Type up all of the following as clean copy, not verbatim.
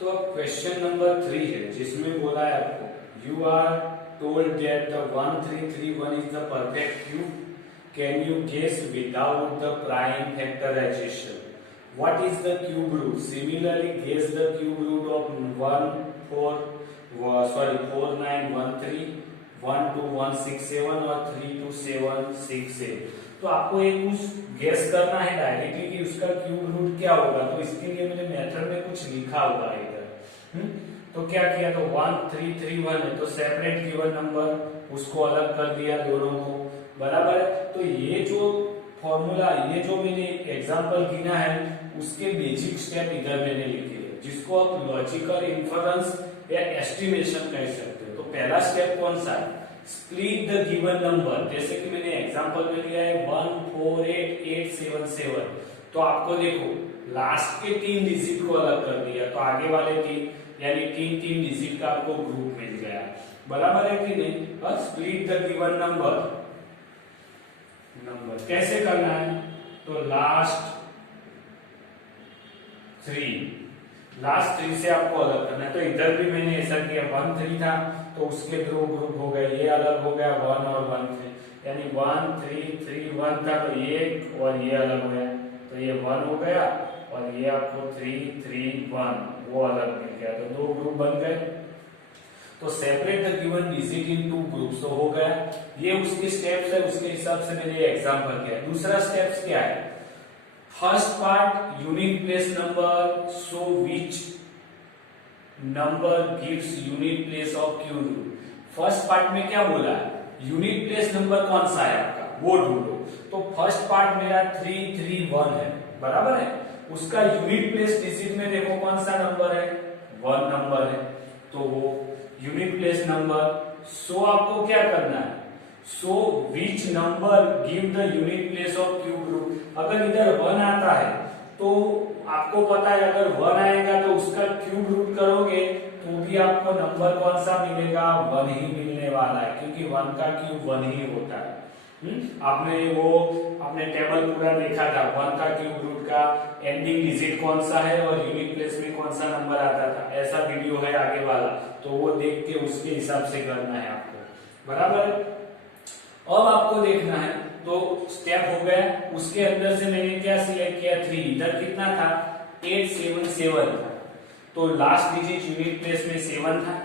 तो अब question number 3 है जिसमें बोला है आपको you are told that the 1331 is the perfect cube, can you guess without the prime factorization what is the cube root, similarly guess the cube root of 4913 12167 और 32768। तो आपको एक कुछ गेस करना है डायरेक्टली कि उसका क्यूब रूट क्या होगा। तो इसके लिए मैंने मेथड में कुछ लिखा होगा इधर। तो क्या किया, तो 1331 है तो सेपरेट गिवन नंबर उसको अलग कर दिया दोनों को, बराबर है। तो ये जो फॉर्मूला, ये जो मैंने एग्जांपल गिना है उसके बेसिक स्टेप इधर मैंने लिखे हैं, जिसको आप लॉजिकल इन्फरेंस या एस्टिमेशन कह सकते हो। तो पहला स्टेप कौन सा है, स्प्लिट द गिवन नंबर। जैसे कि मैंने एग्जांपल में लिया है 148877, तो आपको देखो लास्ट के 3 डिजिट को अलग कर दिया तो आगे वाले 3 यानी 3 डिजिट का आपको ग्रुप मिल गया, बराबर है कि नहीं। बस स्प्लिट द गिवन नंबर कैसे करना है, तो लास्ट 3 से आपको अलग करना है। तो इधर भी मैंने ऐसा किया, 1 3 था तो उसके 2 ग्रुप हो गए, ये अलग हो गया 1 और 1 थे, यानी 1 3 3 1 था तो ये और ये अलग हो गया, तो ये 1 हो गया और ये आपको 3 3 1 वो अलग मिल गया, तो 2 ग्रुप बन गए। तो separate the given digit in 2 groups, तो हो गया। ये उसके स्टेप्स है, उसके हिसाब से मैंने एग्जांपल किया। दूसरा स्टेप्स क्या है, first part unique place number, so which number gives unique place of cube root. First part में क्या बोला है, यूनिक प्लेस नंबर कौन सा है आपका वो ढूंढो। तो फर्स्ट पार्ट मेरा 331 है, बराबर है। उसका यूनिक प्लेस डिजिट में देखो कौन सा नंबर है, 1 नंबर है, तो वो यूनिक प्लेस नंबर। सो आपको क्या करना है, so which number give the unique place of cube root. अगर इधर 1 आता है तो आपको पता है अगर 1 आएगा तो उसका क्यूब रूट करोगे तो भी आपको नंबर कौन सा मिलेगा, 1 ही मिलने वाला है, क्योंकि 1 का क्यूब 1 ही होता है। आपने टेबल पूरा देखा था, 1 का क्यूब रूट का एंडिंग डिजिट कौन सा है और यूनिक प्लेस में कौन सा नंबर आता था, ऐसा वीडियो है आगे वाला, तो वो देख के उसके हिसाब से करना है आपको, बराबर। अब आपको देखना है, तो स्टेप हो गया, उसके अंदर से मैंने क्या सिलेक्ट किया 3, इधर कितना था 877 था, तो लास्ट डिजिट यूनिक प्लेस में 7 था।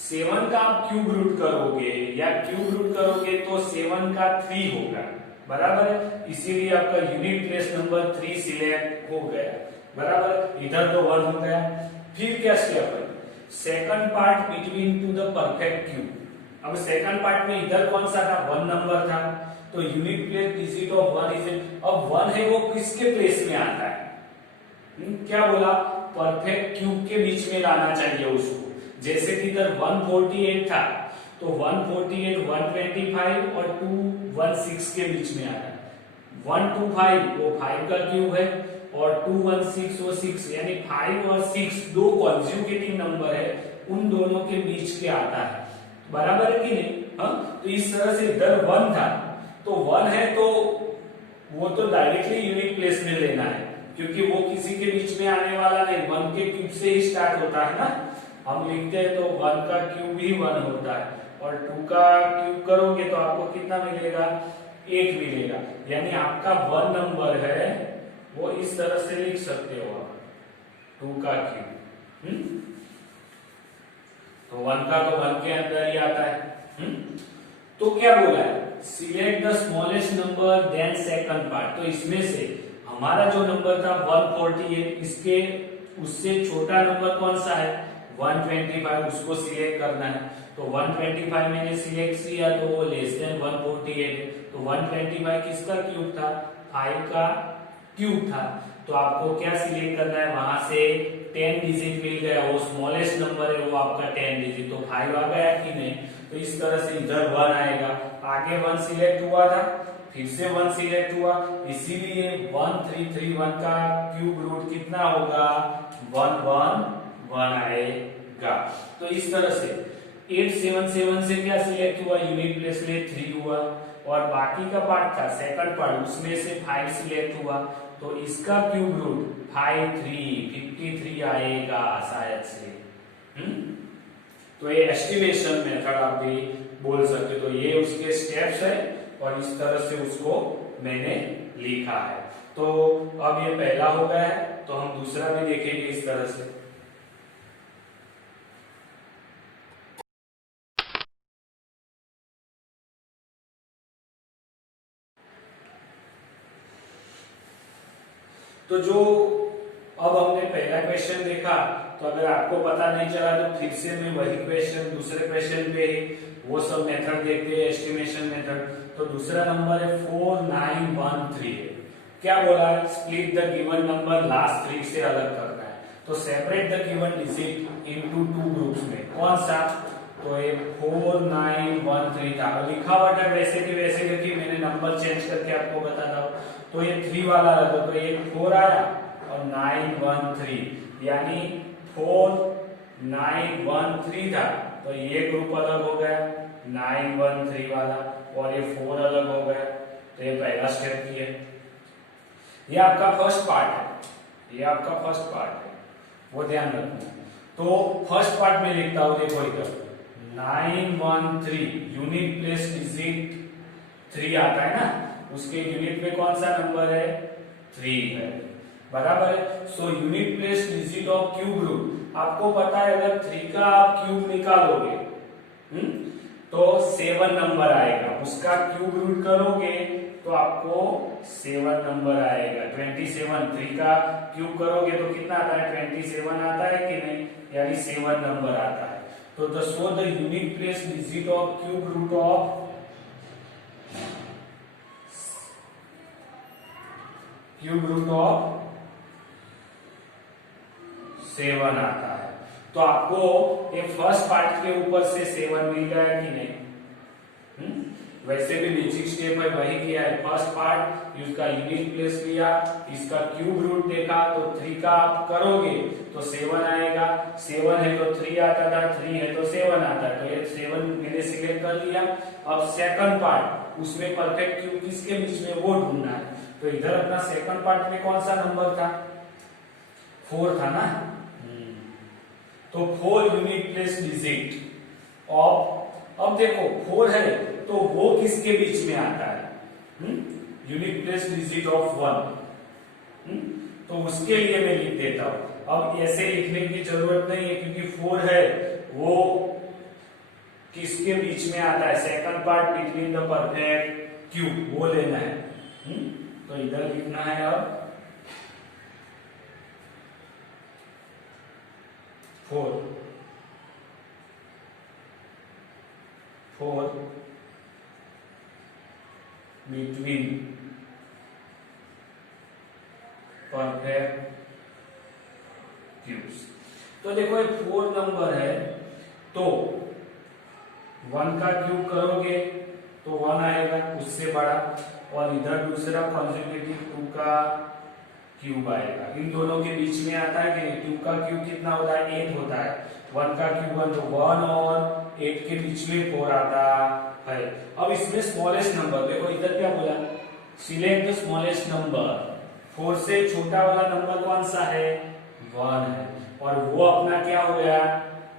7 का आप क्यूब रूट करोगे या क्यूब रूट करोगे तो 7 का 3 होगा, बराबर है। इसीलिए आपका यूनिक प्लेस नंबर 3 सिलेक्ट हो गया, बराबर। इधर तो 1 हो गया। फिर क्या स्टेप है, second part between two the perfect cube. अब सेकंड पार्ट में इधर कौन सा था, 1 नंबर था, तो unique place digit of 1 is, अब 1 है वो किसके प्लेस में आता है, क्या बोला, परफेक्ट क्यूब के बीच में लाना चाहिए उसको। जैसे कि इधर 148 था तो 148 125 और 216 के बीच में आ रहा है। 125 वो 5 का क्यूब है और 216 वो 6, यानी 5 और 6 दो कॉन्ज्यूगेटिव नंबर है, उन दोनों के बीच के आता है, बराबर है कि नहीं। हाँ, तो इस तरह से इधर 1 था तो 1 है तो वो तो डायरेक्टली यूनिक प्लेस में लेना है, क्योंकि वो किसी के बीच में आने वाला नहीं, 1 के क्यूब से ही स्टार्ट होता है ना, हम लिखते हैं तो 1 का क्यूब ही 1 होता है, और 2 का क्यूब करोगे तो आपको कितना मिलेगा, 8 मिलेगा, यानी आपका 1 नंबर है वो इस तरह से लिख सकते हो आप, 2 का क्यूब। तो 1 का तो 1 के अंदर ही आता है। तो क्या बोला है, select the smallest number then second part. तो इसमें से हमारा जो नंबर था 148, इसके उससे छोटा नंबर कौन सा है 125, उसको सिलेक्ट करना है। तो 125 मैंने सिलेक्ट किया तो वो लेस देन 148, तो 125 किसका क्यूब था, 5 का क्यूब था, तो आपको क्या सिलेक्ट करना है, वहां से 10 डिजिट मिल गया, वो स्मॉलेस्ट नंबर है वो आपका 10 डिजिट, तो 5 आ गया कि नहीं। तो इस तरह से इधर 1 आएगा, आगे 1 सिलेक्ट हुआ था फिर से 1 सिलेक्ट हुआ, इसीलिए 1331 का क्यूब रूट कितना होगा, 111 आएगा। तो इस तरह से 877 से क्या सिलेक्ट हुआ, यूनिक प्लेस में 3 हुआ, और बाकी का पार्ट था सेकंड पार्ट, उसमें से 5 सिलेक्ट हुआ, तो इसका क्यूब रूट 53 आएगा शायद से। तो ये एस्टिमेशन मेथड आप भी बोल सकते हो। तो ये उसके स्टेप्स है और इस तरह से उसको मैंने लिखा है। तो अब ये पहला हो गया है, तो हम दूसरा भी देखेंगे इस तरह से। तो जो अब हमने पहला क्वेश्चन देखा, तो अगर आपको पता नहीं चला तो फिर से मैं वही क्वेश्चन दूसरे क्वेश्चन पे वो सब मेथड देखते हैं, एस्टिमेशन मेथड। तो दूसरा नंबर है 4913। क्या बोला है? Split the given number last 3 से अलग करना है। तो separate the given digit into 2 groups में। कौन सा? तो ये 4913 था, लिखा हुआ था वैसे की वैसे, क्योंकि मैंने नंबर चेंज करके आपको बताता हूँ। तो ये 3 वाला रखो, तो ये 4 आया और 913, यानी 4913 था, तो ये ग्रुप अलग हो गया 913 वाला, और ये 4 अलग हो गया। तो ये पहला स्टेप किया। ये आपका फर्स्ट पार्ट है, ये आपका फर्स्ट पार्ट है, वो ध्यान रखना। तो फर्स्ट पार्ट में लिखता हूं, देखो इधर 913 यूनिट प्लेस डिजिट 3 आता है ना, उसके यूनिट में कौन सा नंबर है? 3 है, बराबर है। So unit place digit of cube root, आपको पता है अगर 3 का आप क्यूब निकालोगे तो 7 नंबर आएगा, उसका क्यूब रूट करोगे तो आपको 7 नंबर आएगा। 27, 3 का क्यूब करोगे तो कितना आता है? 27 आता है कि नहीं, यानी 7 नंबर आता है। तो the show the unique place digit of cube root of 7 आता है। तो आपको ये फर्स्ट पार्ट के ऊपर से 7 मिल गया कि नहीं? वैसे भी बेसिक स्टेप है, वही किया है। फर्स्ट पार्ट इसका यूनिट प्लेस लिया, इसका क्यूब रूट देखा, तो 3 का आप करोगे तो 7 आएगा। 7 है तो 3 आता था, 3 है तो 7 आता है, तो ये 7 मैंने सिलेक्ट कर लिया। अब सेकंड पार्ट, उसमें परफेक्ट क्यूब किसके बीच में वो ढूंढना है। तो इधर अपना सेकंड पार्ट में कौन सा नंबर था? 4 था ना। तो 4 यूनिट प्लेस डिजिट ऑफ, अब देखो 4 है तो वो किसके बीच में आता है? Unit place digit of 1। तो उसके लिए मैं लिख देता हूं। अब ऐसे लिखने की जरूरत नहीं है, क्योंकि 4 है वो किसके बीच में आता है? Second part between the perfect cube, वो लेना है। तो इधर लिखना है अब 4 बिटवीन परफेक्ट क्यूब्स। तो देखो ये 4 नंबर है, तो 1 का क्यूब करोगे तो 1 आएगा, उससे बड़ा, और इधर दूसरा कंसेक्यूटिव 2 का क्यूब आएगा। इन दोनों के बीच में आता है कि 2 का क्यूब कितना होता है? 8 होता है। 1 का क्यूब 1, तो 1 और 8 के बीच में 4 आता है। अब इसमें स्मॉलेस्ट नंबर देखो, इधर क्या बोला? Select the smallest number. 4 से छोटा वाला नंबर कौन सा है? 1 है, और वो अपना क्या हो गया?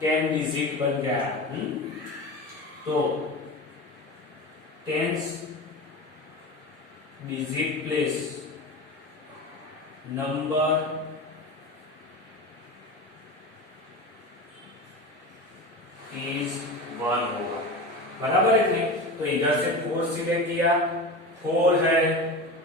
10 डिजिट बन गया। तो 10 डिजिट प्लेस नंबर इज 1 होगा, बराबर है नहीं? तो इधर से 4 सिलेक्ट किया, 4 है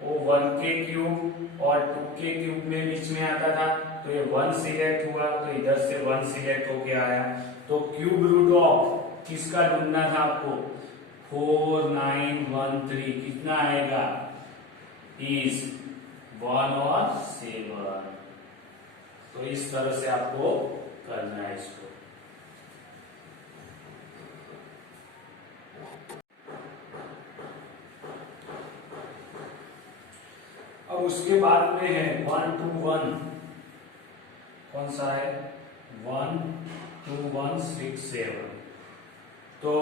वो 1 के क्यूब और 2 के क्यूब में बीच में आता था, तो ये 1 सिलेक्ट हुआ, तो इधर से 1 सिलेक्ट होके आया। तो क्यूब रूट ऑफ किसका ढूंढना था आपको? 4913 कितना आएगा? इज 1 और 7। तो इस तरह से आपको करना है इसको। अब उसके बाद में है 1 2 1, कौन सा है? 1 2 1 6 7। तो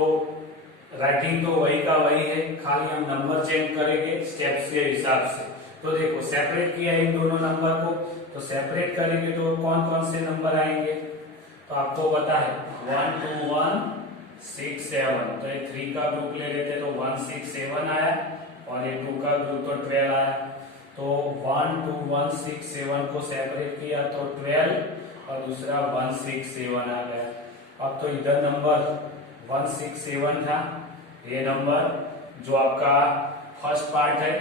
राइटिंग तो वही का वही है, खाली हम नंबर चेंज करेंगे स्टेप्स के हिसाब से। तो देखो सेपरेट किया इन दोनों नंबर को, तो सेपरेट करेंगे तो कौन कौन से नंबर आएंगे, तो आपको पता है 1 2 1 6 7, तो ये 3 का ग्रुप ले लेते तो 1 6 7 आया, और ये 2 का ग्रुप तो 12 आया। तो 1 2 1 6 7 को सेपरेट किया तो 12, और दूसरा 1 6 7 आ गया। अब तो इधर नंबर 1 6 7 था, ये नंबर जो आपका फर्स्ट पार्ट है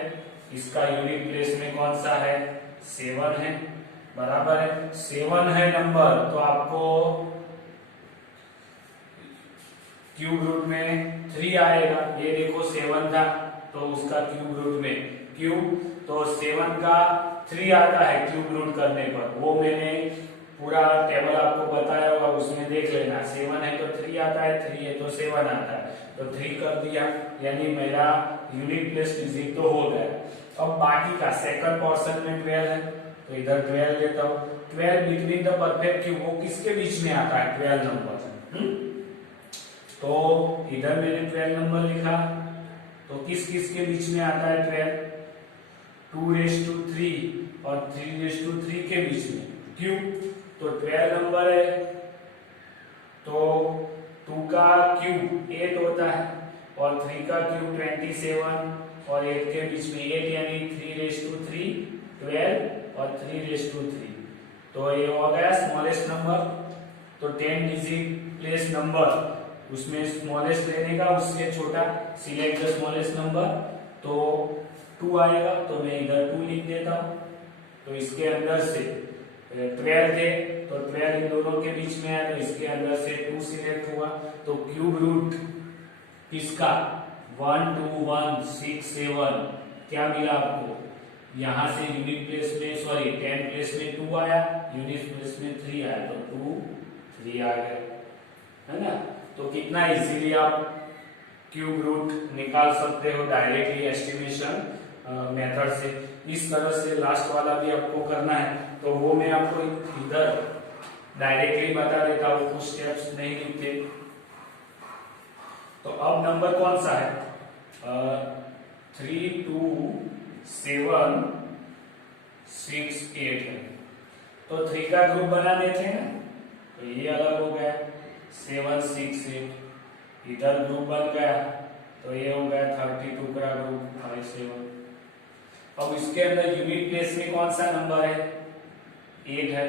इसका यूनिट प्लेस में कौन सा है, 7 है, बराबर है, 7 है नंबर, तो आपको क्यूब रूट में 3 आएगा। ये देखो 7 था तो उसका क्यूब रूट में क्यूब, तो 7 का 3 आता है क्यूब रूट करने पर, वो मैंने पूरा टेबल आपको बताया होगा, उसमें देख लेना। 7 है तो 3 आता है, 3 है तो 7 आता है, तो 3 कर दिया, यानी मेरा यूनिट प्लेस डिजिट तो हो गया। अब बाकी का सेकंड पोर्शन में 12 है, तो इधर 12 लेता हूं। 12 बिटवीन द परफेक्ट क्यूब, वो किसके बीच में आता है, 12 नंबर। तो इधर मैंने 12 नंबर लिखा, तो किस किस के बीच में आता है 12, 2�3 और 3�3 के बीच में क्यूब, तो 12 नंबर है, तो 2 का क्यूब 8 होता है, और 3 का क्यूब 27, और 8 के बीच में 8, यानी 3�3, 12 और 3�3, तो ये हो गया स्मॉलेस्ट नंबर। तो 10 डिजिट प्लेस नंबर, उसमें स्मॉलेस्ट लेने का, उससे छोटा, सिलेक्ट द स्मॉलेस्ट नंबर, तो 2 आएगा, तो मैं इधर 2 लिख देता हूं। तो इसके अंदर से 12 थे, तो 12 इन दोनों के बीच में है, तो इसके अंदर से 2 सिलेक्ट हुआ, तो क्यूब रूट किसका 1 2 1 6 7 क्या मिला आपको, यहां से यूनिट प्लेस में, सॉरी 10 प्लेस में 2 आया, यूनिट प्लेस में 3 आया, तो 2 3 आ गया, है ना। तो कितना इजीली आप क्यूब रूट निकाल सकते हो डायरेक्टली एस्टिमेशन मेथड से। इस तरह से लास्ट वाला भी आपको करना है, तो वो मैं आपको इधर डायरेक्टली बता देता हूँ, कुछ स्टेप्स नहीं लिखते। तो अब नंबर कौन सा है, 3 2 7 6 8 है, तो 3 का ग्रुप बना देते हैं, तो ये अलग हो गया 7 6 8, इधर ग्रुप बन गया, तो ये हो गया 32 का ग्रुप 5 7। अब इसके अंदर यूनिट प्लेस में कौन सा नंबर है, 8 है।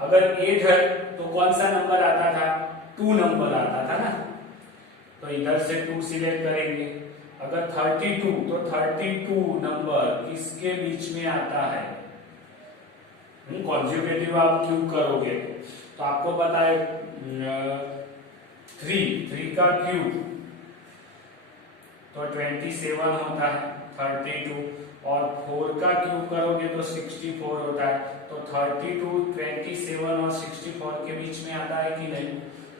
अगर 8 है तो कौन सा नंबर आता था, 2 नंबर आता था ना, तो इधर से 2 सिलेक्ट करेंगे। अगर 32, तो 32 नंबर किसके बीच में आता है, कॉन्जुगेटिव आप क्यूब करोगे तो आपको पता है 3 का क्यूब तो 27 होता है, 32, और 4 का क्यूब करोगे तो 64 होता है, तो 32 27 और 64 के बीच में आता है कि नहीं,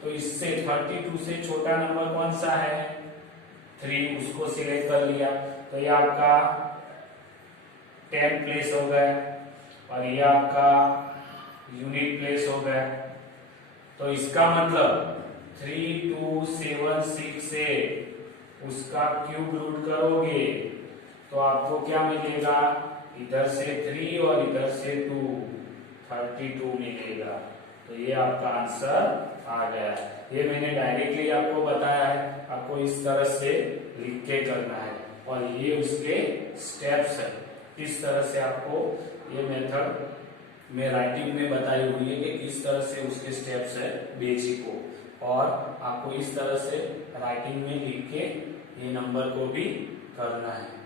तो इससे 32 से छोटा नंबर कौन सा है, 3, उसको सिलेक्ट कर लिया, तो ये आपका 10 प्लेस हो गया, और ये आपका यूनिट प्लेस हो गया। तो इसका मतलब 3 2 7 6 8 उसका क्यूब रूट करोगे तो आपको क्या मिलेगा, इधर से 3 और इधर से 2, 32 मिलेगा। तो ये आपका आंसर आ गया है। ये मैंने डायरेक्टली आपको बताया है, आपको इस तरह से लिख के करना है, और ये उसके स्टेप्स है, किस तरह से आपको ये मेथड में राइटिंग में बताई हुई है कि किस तरह से उसके स्टेप्स है बेसिक को, और आपको इस तरह से राइटिंग में लिख के ये नंबर को भी करना है।